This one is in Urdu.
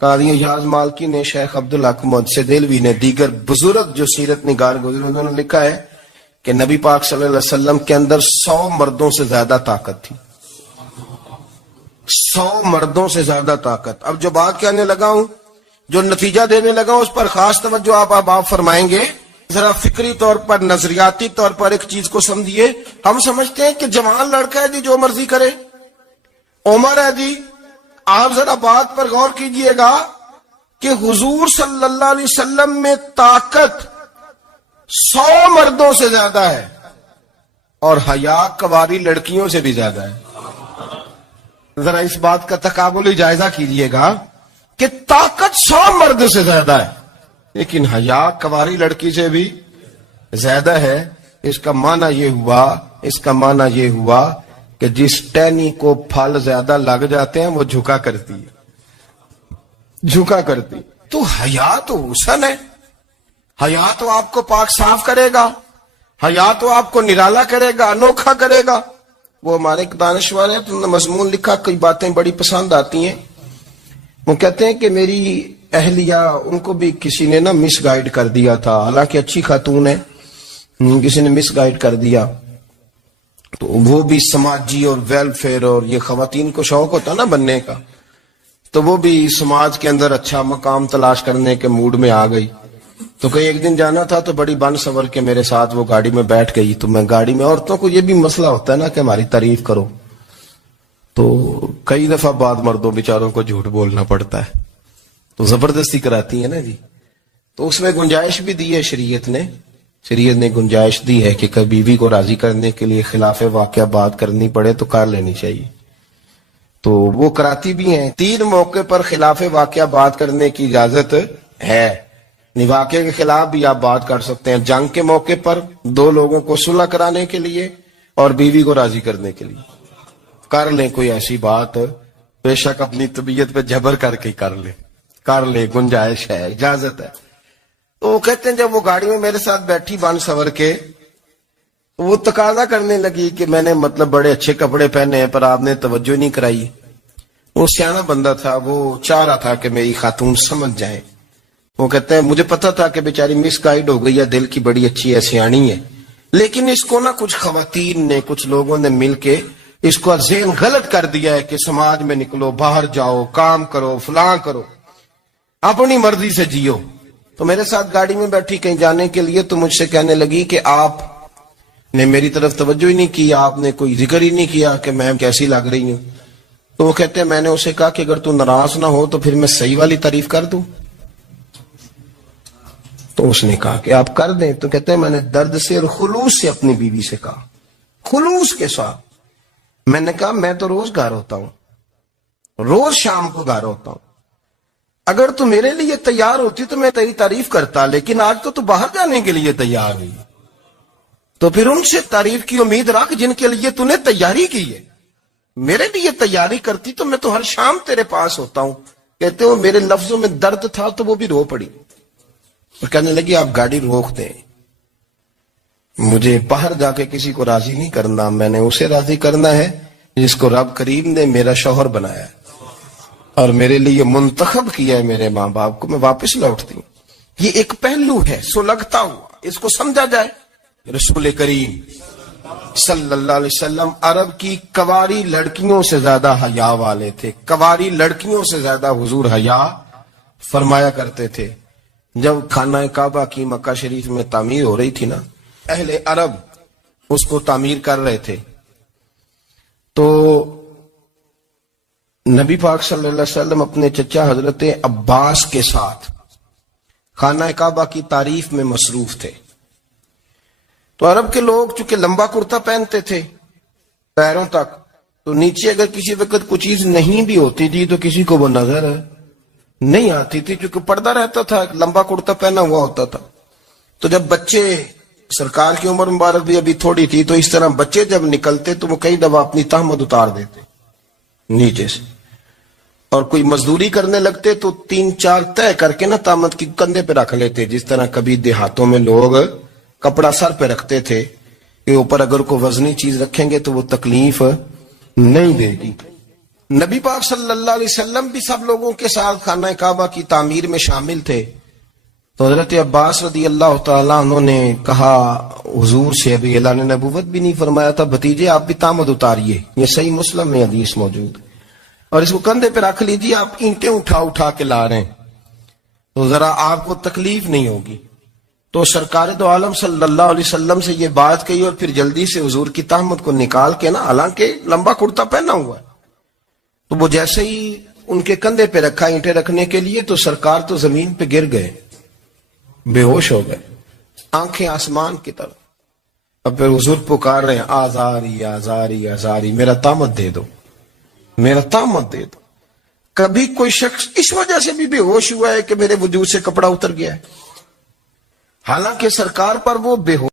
قاضی اعجاز مالکی نے، شیخ عبدالحق محدث دہلوی نے، دیگر بزرگ جو سیرت نگار گزرے انہوں نے لکھا ہے کہ نبی پاک صلی اللہ علیہ وسلم کے اندر 100 مردوں سے زیادہ طاقت تھی. 100 مردوں سے زیادہ طاقت. اب جو بات کہنے لگا ہوں، جو نتیجہ دینے لگا ہوں، اس پر خاص توجہ آپ فرمائیں گے. ذرا فکری طور پر، نظریاتی طور پر ایک چیز کو سمجھیے. ہم سمجھتے ہیں کہ جوان لڑکا ہے جی، جو مرضی کرے، عمر ہے جی. آپ ذرا بات پر غور کیجئے گا کہ حضور صلی اللہ علیہ وسلم میں طاقت 100 مردوں سے زیادہ ہے اور حیا کواری لڑکیوں سے بھی زیادہ ہے. ذرا اس بات کا تقابلی جائزہ کیجئے گا کہ طاقت 100 مرد سے زیادہ ہے لیکن حیا کواری لڑکی سے بھی زیادہ ہے. اس کا معنی یہ ہوا کہ جس ٹہنی کو پھل زیادہ لگ جاتے ہیں وہ جھکا کرتی ہے. تو حیا تو حسن ہے، حیا تو آپ کو پاک صاف کرے گا، حیا تو آپ کو نرالا کرے گا، انوکھا کرے گا. وہ ہمارے ایک دانشور ہیں، تو انہوں نے مضمون لکھا، کئی باتیں بڑی پسند آتی ہیں. وہ کہتے ہیں کہ میری اہلیہ، ان کو بھی کسی نے مس گائیڈ کر دیا تھا، حالانکہ اچھی خاتون ہے، کسی نے مس گائیڈ کر دیا. تو وہ بھی سماجی اور ویلفیئر اور یہ خواتین کو شوق ہوتا نا بننے کا، تو وہ بھی سماج کے اندر اچھا مقام تلاش کرنے کے موڈ میں آ گئی. تو کئی ایک دن جانا تھا تو بڑی بن سور کے میرے ساتھ وہ گاڑی میں بیٹھ گئی. تو میں گاڑی میں، عورتوں کو یہ بھی مسئلہ ہوتا ہے نا کہ ہماری تعریف کرو، تو کئی دفعہ بعد مردوں بیچاروں کو جھوٹ بولنا پڑتا ہے، تو زبردستی کراتی ہے نا جی. تو اس میں گنجائش بھی دی ہے شریعت نے گنجائش دی ہے کہ کبھی بیوی کو راضی کرنے کے لیے خلاف واقعہ بات کرنی پڑے تو کر لینی چاہیے. تو وہ کراتی بھی ہیں. 3 موقع پر خلاف واقعہ بات کرنے کی اجازت ہے. واقعے کے خلاف بھی آپ بات کر سکتے ہیں، جنگ کے موقع پر 2 لوگوں کو صلح کرانے کے لیے اور بیوی کو راضی کرنے کے لیے کر لیں کوئی ایسی بات. بے شک اپنی طبیعت پہ جبر کر کے کر لیں، گنجائش ہے، اجازت ہے. تو وہ کہتے ہیں جب وہ گاڑی میں میرے ساتھ بیٹھی بن سور کے، وہ تقاضا کرنے لگی کہ میں نے بڑے اچھے کپڑے پہنے ہیں پر آپ نے توجہ نہیں کرائی. وہ سیانا بندہ تھا، وہ چاہ رہا تھا کہ میری خاتون سمجھ جائے. وہ کہتے ہیں مجھے پتا تھا کہ بیچاری مس گائیڈ ہو گئی ہے، دل کی بڑی اچھی ہے، سیانی ہے، لیکن اس کو کچھ خواتین نے، کچھ لوگوں نے مل کے اس کو ذہن غلط کر دیا ہے کہ سماج میں نکلو، باہر جاؤ، کام کرو، فلاں کرو، اپنی مرضی سے جیو. تو میرے ساتھ گاڑی میں بیٹھی کہیں جانے کے لیے، تو مجھ سے کہنے لگی کہ آپ نے میری طرف توجہ ہی نہیں کی، آپ نے کوئی ذکر ہی نہیں کیا کہ میں کیسی لگ رہی ہوں. تو وہ کہتے ہیں میں نے اسے کہا کہ اگر تو ناراض نہ ہو تو پھر میں صحیح والی تعریف کر دوں. تو اس نے کہا کہ آپ کر دیں. تو کہتے ہیں میں نے درد سے اور خلوص سے اپنی بیوی سے کہا، خلوص کے ساتھ. میں نے کہا میں تو روز گھر ہوتا ہوں، روز شام کو گھر ہوتا ہوں، اگر تو میرے لیے تیار ہوتی تو میں تیری تعریف کرتا، لیکن آج تو باہر جانے کے لیے تیار نہیں، تو پھر ان سے تعریف کی امید رکھ جن کے لیے تو نے تیاری کی ہے. میرے لیے تیاری کرتی تو میں تو ہر شام تیرے پاس ہوتا ہوں. کہتے ہو میرے لفظوں میں درد تھا تو وہ بھی رو پڑی اور کہنے لگی آپ گاڑی روک دیں، مجھے باہر جا کے کسی کو راضی نہیں کرنا، میں نے اسے راضی کرنا ہے جس کو رب کریم نے میرا شوہر بنایا ہے اور میرے لیے منتخب کیا ہے میرے ماں باپ کو. میں واپس لوٹتی ہوں. یہ ایک پہلو ہے سلگتا ہوا، اس کو سمجھا جائے. رسول کریم صلی اللہ علیہ وسلم عرب کی کواری لڑکیوں سے زیادہ حیا والے تھے. کواری لڑکیوں سے زیادہ حضور حیا فرمایا کرتے تھے. جب خانہ کعبہ کی مکہ شریف میں تعمیر ہو رہی تھی نا، اہل عرب اس کو تعمیر کر رہے تھے، تو نبی پاک صلی اللہ علیہ وسلم اپنے چچا حضرت عباس کے ساتھ خانہ کعبہ کی تعریف میں مصروف تھے. تو عرب کے لوگ چونکہ لمبا کرتا پہنتے تھے پیروں تک، تو نیچے اگر کسی وقت کوئی چیز نہیں بھی ہوتی تھی تو کسی کو وہ نظر نہیں آتی تھی، چونکہ پردہ رہتا تھا، لمبا کرتا پہنا ہوا ہوتا تھا. تو جب بچے، سرکار کی عمر مبارک بھی ابھی تھوڑی تھی، تو اس طرح بچے جب نکلتے تو وہ کئی دفعہ اپنی تہمت اتار دیتے نیچے سے، اور کوئی مزدوری کرنے لگتے تو 3-4 طے کر کے تہمت کی کندھے پہ رکھ لیتے. جس طرح کبھی دیہاتوں میں لوگ کپڑا سر پہ رکھتے تھے کہ اوپر اگر کوئی وزنی چیز رکھیں گے تو وہ تکلیف نہیں دے گی. نبی پاک صلی اللہ علیہ وسلم بھی سب لوگوں کے ساتھ خانہ کعبہ کی تعمیر میں شامل تھے. تو حضرت عباس رضی اللہ تعالیٰ عنہ نے کہا حضور سے، ابھی اعلان نبوت بھی نہیں فرمایا تھا، بھتیجے آپ بھی تامد اتاریے. یہ صحیح مسلم میں حدیث موجود ہے. اور اس کو کندھے پہ رکھ لیجیے، آپ اینٹیں اٹھا اٹھا کے لا رہے ہیں تو ذرا آپ کو تکلیف نہیں ہوگی. تو سرکار دو عالم صلی اللہ علیہ وسلم سے یہ بات کہی اور پھر جلدی سے حضور کی تہمت کو نکال کے نا، حالانکہ لمبا کرتا پہنا ہوا ہے، تو وہ جیسے ہی ان کے کندھے پہ رکھا اینٹیں رکھنے کے لیے تو سرکار تو زمین پہ گر گئے، بے ہوش ہو گئے، آنکھیں آسمان کی طرف. اب پھر حضور پکار رہے ہیں آزاری آزاری آزاری، میرا تامت دے دو، میرا تامت دے دو. کبھی کوئی شخص اس وجہ سے بھی بے ہوش ہوا ہے کہ میرے وجود سے کپڑا اتر گیا ہے، حالانکہ سرکار پر وہ بے ہوش